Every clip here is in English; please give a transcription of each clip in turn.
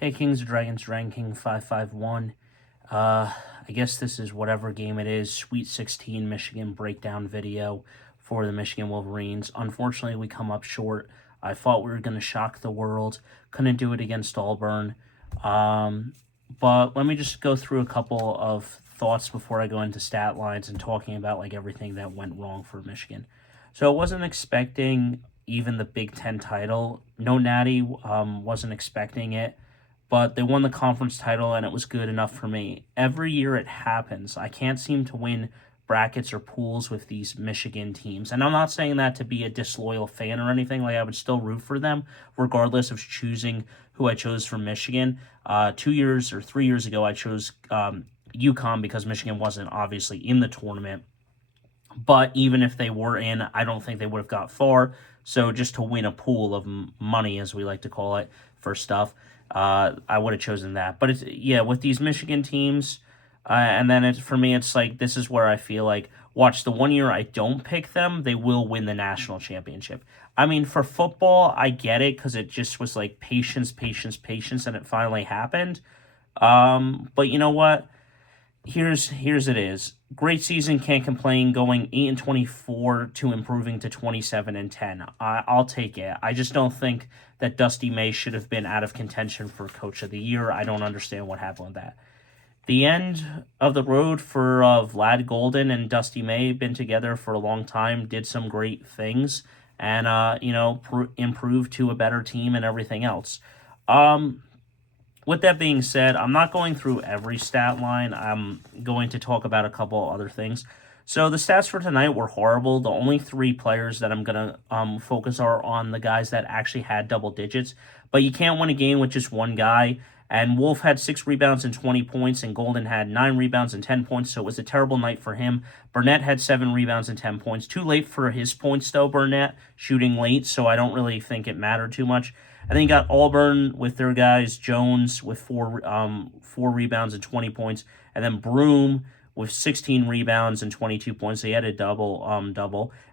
Hey, Kings of Dragons, Dragon King 551. I guess this is whatever game it is, Sweet 16 Michigan breakdown video for the Michigan Wolverines. Unfortunately, we come up short. I thought we were going to shock the world. Couldn't do it against Auburn. But let me just go through a couple of thoughts before I go into stat lines and talking about like everything that went wrong for Michigan. So I wasn't expecting even the Big Ten title. No Natty, wasn't expecting it, but they won the conference title and it was good enough for me. Every year it happens. I can't seem to win brackets or pools with these Michigan teams. And I'm not saying that to be a disloyal fan or anything. Like, I would still root for them regardless of choosing who I chose for Michigan. 2 years or 3 years ago, I chose UConn because Michigan wasn't obviously in the tournament. But even if they were in, I don't think they would have got far. So just to win a pool of money, as we like to call it, for stuff, I would have chosen that. But with these Michigan teams, and then for me, it's like this is where I feel like, watch, the 1 year I don't pick them, they will win the national championship. I mean, for football, I get it because it just was like patience, patience, patience, and it finally happened. But you know what? Here's it is. Great season, can't complain. Going 8-24 to improving to 27-10. I'll take it. I just don't think that Dusty May should have been out of contention for Coach of the Year. I don't understand what happened with that. The end of the road for Vlad Golden and Dusty May, been together for a long time, did some great things, and improved to a better team and everything else. With that being said, I'm not going through every stat line. I'm going to talk about a couple other things. So the stats for tonight were horrible. The only three players that I'm going to focus are on the guys that actually had double digits. But you can't win a game with just one guy. And Wolf had 6 rebounds and 20 points, and Golden had 9 rebounds and 10 points, so it was a terrible night for him. Burnett had 7 rebounds and 10 points. Too late for his points, though, Burnett, shooting late, so I don't really think it mattered too much. And then you got Auburn with their guys, Jones with 4 rebounds and 20 points, and then Broome with 16 rebounds and 22 points. They had a double,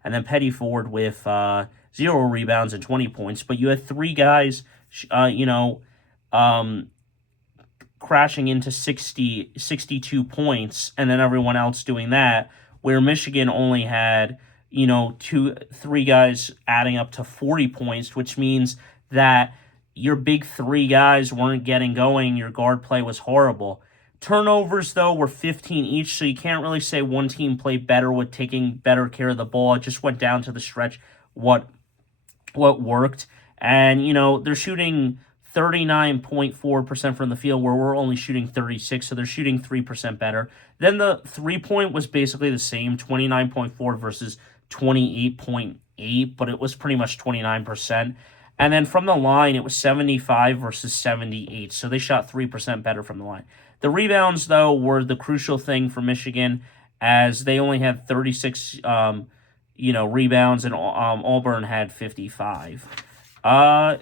and then Petty Ford with 0 rebounds and 20 points. But you had 3 guys, crashing into 62 points, and then everyone else doing that, where Michigan only had 3 guys adding up to 40 points, which means that your big 3 guys weren't getting going. Your guard play was horrible. Turnovers, though, were 15 each, so you can't really say one team played better with taking better care of the ball. It just went down to the stretch what worked. And, they're shooting 39.4% from the field, where we're only shooting 36, so they're shooting 3% better. Then the 3-point was basically the same, 29.4 versus 28.8, but it was pretty much 29%. And then from the line, it was 75 versus 78, so they shot 3% better from the line. The rebounds, though, were the crucial thing for Michigan, as they only had 36 rebounds, and Auburn had 55. And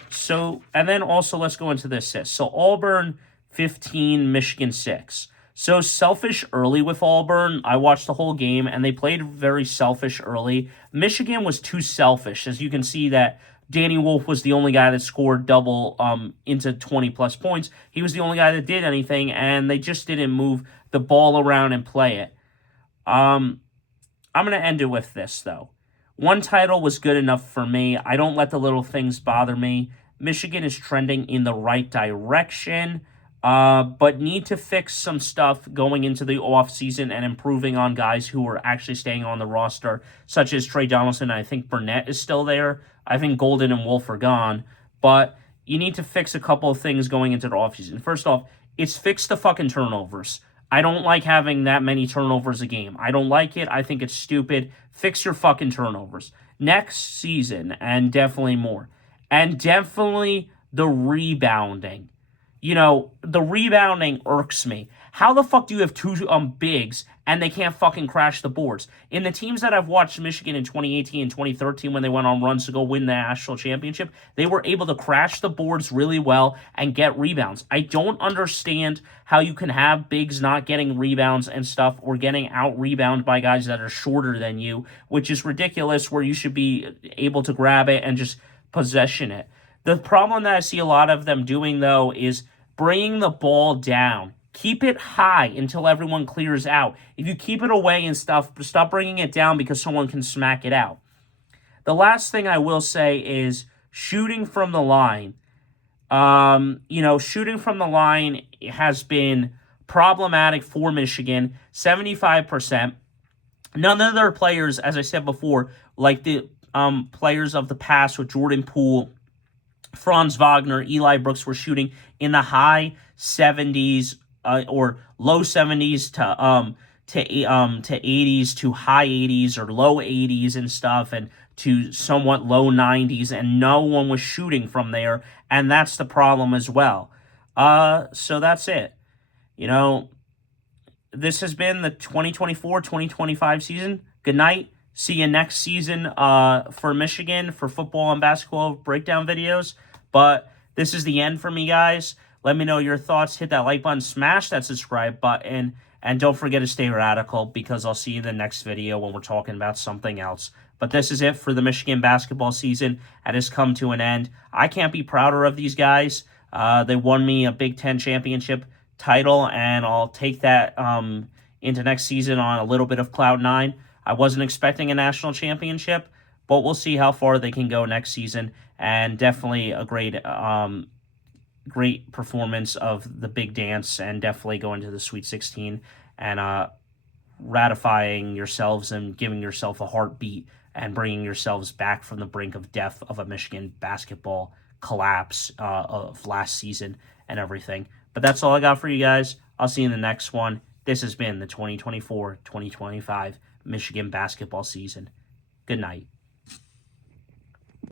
then also let's go into the assists. So Auburn 15, Michigan 6. So selfish early with Auburn. I watched the whole game, and they played very selfish early. Michigan was too selfish, as you can see that Danny Wolf was the only guy that scored double into 20-plus points. He was the only guy that did anything, and they just didn't move the ball around and play it. I'm going to end it with this, though. One title was good enough for me. I don't let the little things bother me. Michigan is trending in the right direction, but need to fix some stuff going into the offseason and improving on guys who are actually staying on the roster, such as Trey Donaldson. I think Burnett is still there. I think Golden and Wolf are gone. But you need to fix a couple of things going into the offseason. First off, it's fix the fucking turnovers. I don't like having that many turnovers a game. I don't like it. I think it's stupid. Fix your fucking turnovers. Next season, and definitely more. And definitely the rebounding. The rebounding irks me. How the fuck do you have 2 bigs and they can't fucking crash the boards? In the teams that I've watched, Michigan in 2018 and 2013, when they went on runs to go win the national championship, they were able to crash the boards really well and get rebounds. I don't understand how you can have bigs not getting rebounds and stuff, or getting out-rebounded by guys that are shorter than you, which is ridiculous, where you should be able to grab it and just possession it. The problem that I see a lot of them doing, though, is bringing the ball down. Keep it high until everyone clears out. If you keep it away and stuff, stop bringing it down because someone can smack it out. The last thing I will say is shooting from the line. Shooting from the line has been problematic for Michigan, 75%. None of their players, as I said before, like the players of the past with Jordan Poole, Franz Wagner, Eli Brooks, were shooting in the high 70s or low 70s to 80s to high 80s or low 80s and stuff, and to somewhat low 90s, and no one was shooting from there, and that's the problem as well. So that's it. This has been the 2024-2025 season. Good night. See you next season for Michigan for football and basketball breakdown videos. But this is the end for me, guys. Let me know your thoughts. Hit that like button, smash that subscribe button, and don't forget to stay radical, because I'll see you in the next video when we're talking about something else. But this is it for the Michigan basketball season. It has come to an end. I can't be prouder of these guys. They won me a Big Ten championship title, and I'll take that into next season on a little bit of cloud nine. I wasn't expecting a national championship, but we'll see how far they can go next season. And definitely a great performance of the big dance, and definitely going to the Sweet 16 and ratifying yourselves and giving yourself a heartbeat and bringing yourselves back from the brink of death of a Michigan basketball collapse of last season and everything. But that's all I got for you guys. I'll see you in the next one. This has been the 2024-2025 Michigan basketball season. Good night.